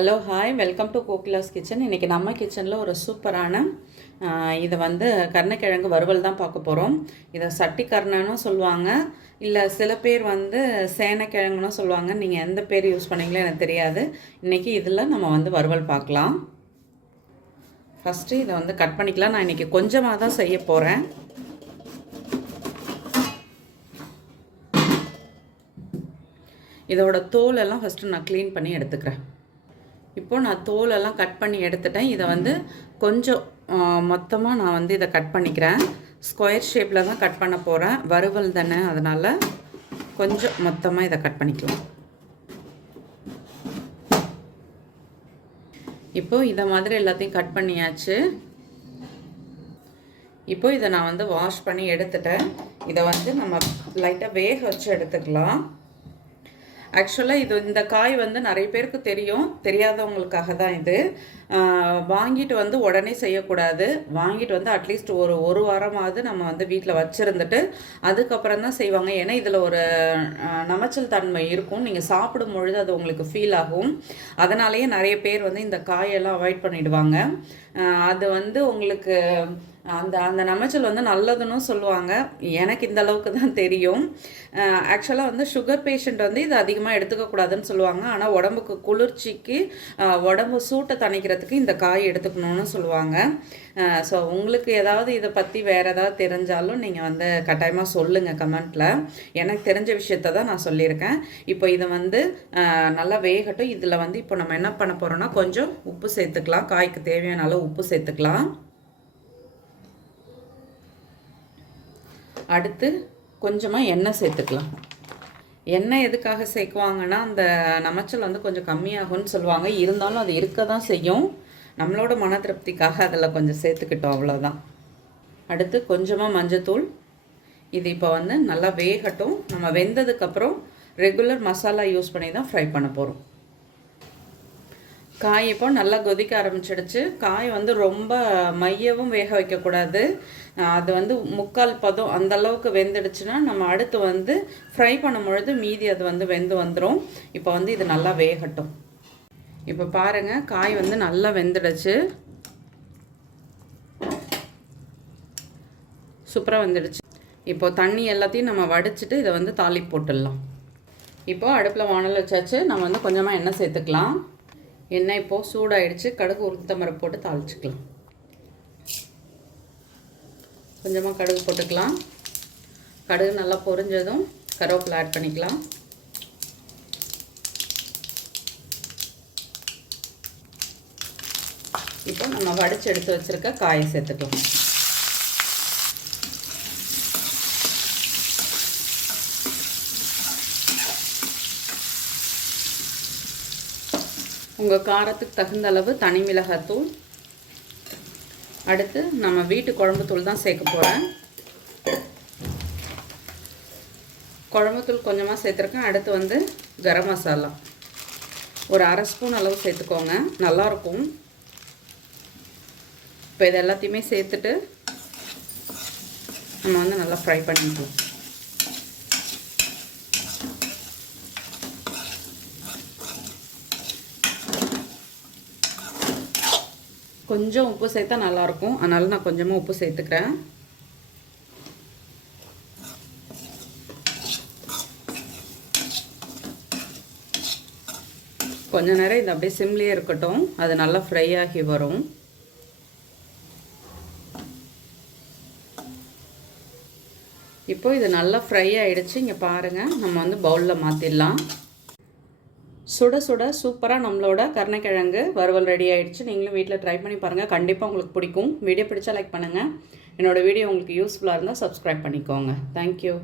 Hello hi welcome to Kokila's kitchen. இன்றைக்கி நம்ம கிச்சனில் ஒரு சூப்பரான இதை கருணைக்கிழங்கு வறுவல் தான் பார்க்க போகிறோம். இதை சட்டி கருணைன்னு சொல்லுவாங்க, இல்லை சில பேர் சேனைக்கிழங்குன்னு சொல்லுவாங்க. நீங்கள் எந்த பேர் யூஸ் பண்ணீங்களோ எனக்கு தெரியாது. இன்றைக்கி இதில் நம்ம வறுவல் பார்க்கலாம். ஃபஸ்ட்டு இதை கட் பண்ணிக்கலாம். நான் இன்றைக்கி கொஞ்சமாக தான் செய்ய போகிறேன். இதோட தோலெல்லாம் ஃபஸ்ட்டு நான் க்ளீன் பண்ணி எடுத்துக்கிறேன். இப்போது நான் தோலெல்லாம் கட் பண்ணி எடுத்துட்டேன். இதை கொஞ்சம் மொத்தமாக நான் இதை கட் பண்ணிக்கிறேன். ஸ்கொயர் ஷேப்பில் தான் கட் பண்ண போகிறேன். வறுவல் தானே, அதனால் கொஞ்சம் மொத்தமாக இதை கட் பண்ணிக்கலாம். இப்போது இதை மாதிரி எல்லாத்தையும் கட் பண்ணியாச்சு. இப்போது இதை நான் வாஷ் பண்ணி எடுத்துட்டேன். இதை நம்ம லைட்டாக வேக வச்சு எடுத்துக்கலாம். ஆக்சுவலாக இந்த காய் நிறைய பேருக்கு தெரியும், தெரியாதவங்களுக்காக தான் இது. வாங்கிட்டு உடனே செய்யக்கூடாது. வாங்கிட்டு அட்லீஸ்ட் ஒரு வாரமாவது நம்ம வீட்டில் வச்சுருந்துட்டு அதுக்கப்புறம் தான் செய்வாங்க. ஏன்னா இதில் ஒரு நமைச்சல் தன்மை இருக்கும். நீங்கள் சாப்பிடும் பொழுது அது உங்களுக்கு ஃபீல் ஆகும். அதனாலேயே நிறைய பேர் இந்த காயெல்லாம் அவாய்ட் பண்ணிவிடுவாங்க. அது உங்களுக்கு அந்த நமைச்சல் நல்லதுன்னு சொல்லுவாங்க. எனக்கு இந்த அளவுக்கு தான் தெரியும். ஆக்சுவலாக சுகர் பேஷண்ட் இது அதிகமாக எடுத்துக்கக்கூடாதுன்னு சொல்லுவாங்க. ஆனால் உடம்புக்கு குளிர்ச்சிக்கு, உடம்பு சூட்டை தணிக்கிறதுக்கு இந்த காய் எடுத்துக்கணும்னு சொல்லுவாங்க. ஸோ உங்களுக்கு ஏதாவது இதை பற்றி வேறு ஏதாவது தெரிஞ்சாலும் நீங்கள் கட்டாயமாக சொல்லுங்கள் கமெண்ட்டில். எனக்கு தெரிஞ்ச விஷயத்த தான் நான் சொல்லியிருக்கேன். இப்போ இதை நல்லா வேகட்டும். இதில் இப்போ நம்ம என்ன பண்ண போகிறோம்னா கொஞ்சம் உப்பு சேர்த்துக்கலாம். காய்க்கு தேவையான அளவு உப்பு சேர்த்துக்கலாம். அடுத்து கொஞ்சமாக எண்ணெய் சேர்த்துக்கலாம். எண்ணெய் எதுக்காக சேர்க்குவாங்கன்னா அந்த நமைச்சல் கொஞ்சம் கம்மியாகும்னு சொல்லுவாங்க. இருந்தாலும் அது இருக்க தான் செய்யும். நம்மளோட மன திருப்திக்காக அதில் கொஞ்சம் சேர்த்துக்கிட்டோம், அவ்வளோதான். அடுத்து கொஞ்சமாக மஞ்சத்தூள். இது இப்போ நல்லா வேகட்டும். நம்ம வெந்ததுக்கப்புறம் ரெகுலர் மசாலா யூஸ் பண்ணி தான் ஃப்ரை பண்ண போகிறோம். காய் இப்போ நல்லா கொதிக்க ஆரம்பிச்சிடுச்சு. காய் ரொம்ப மையவும் வேக வைக்கக்கூடாது. அது முக்கால் பதம் அந்தளவுக்கு வெந்துடுச்சுன்னா நம்ம அடுத்து ஃப்ரை பண்ணும் பொழுது மீதி அது வெந்து வந்துடும். இப்போ இது நல்லா வேகட்டும். இப்போ பாருங்கள், காய் நல்லா வெந்துடுச்சு. சூப்பராக வந்துடுச்சு. இப்போது தண்ணி எல்லாத்தையும் நம்ம வடிச்சிட்டு இதை தாளிப்பு போட்டுடலாம். இப்போது அடுப்பில் வானல் வச்சாச்சு. நம்ம கொஞ்சமாக எண்ணெய் சேர்த்துக்கலாம். எண்ணெய் இப்போது சூடாகிடுச்சு. கடுகு உளுத்தம்பருப்பு போட்டு தாளிச்சிக்கலாம். கொஞ்சமாக கடுகு போட்டுக்கலாம். கடுகு நல்லா பொரிஞ்சதும் கருவேப்பிலை ஆட் பண்ணிக்கலாம். இப்போ நம்ம வடித்து எடுத்து வச்சுருக்க காயை சேர்த்துக்கலாம். உங்கள் காரத்துக்கு தகுந்த அளவு தனி மிளகாத்தூள். அடுத்து நம்ம வீட்டு குழம்புத்தூள் தான் சேர்க்க போகிறேன். குழம்புத்தூள் கொஞ்சமாக சேர்த்துருக்கேன். அடுத்து கரம் மசாலா ஒரு அரை ஸ்பூன் அளவு சேர்த்துக்கோங்க, நல்லாயிருக்கும். இப்போ இது எல்லாத்தையுமே சேர்த்துட்டு நம்ம நல்லா ஃப்ரை பண்ணிக்கலாம். கொஞ்சம் உப்பு சேர்த்தா நல்லாயிருக்கும், அதனால் நான் கொஞ்சமாக உப்பு சேர்த்துக்கிறேன். கொஞ்ச நேரம் இது அப்படியே சிம்லேயே இருக்கட்டும். அது நல்லா ஃப்ரை ஆகி வரும். இப்போ இது நல்லா ஃப்ரை ஆகிடுச்சு. இங்கே பாருங்கள், நம்ம பவுலில் மாற்றிடலாம். சுட சுட சூப்பராக நம்மளோட கருணைக்கிழங்கு வறுவல் ரெடி ஆகிடுச்சு. நீங்களும் வீட்டில் ட்ரை பண்ணி பாருங்கள், கண்டிப்பாக உங்களுக்கு பிடிக்கும். வீடியோ பிடிச்சா லைக் பண்ணுங்கள். என்னோடய வீடியோ உங்களுக்கு யூஸ்ஃபுல்லாக இருந்தால் சப்ஸ்கிரைப் பண்ணிக்கோங்க. தேங்க்யூ.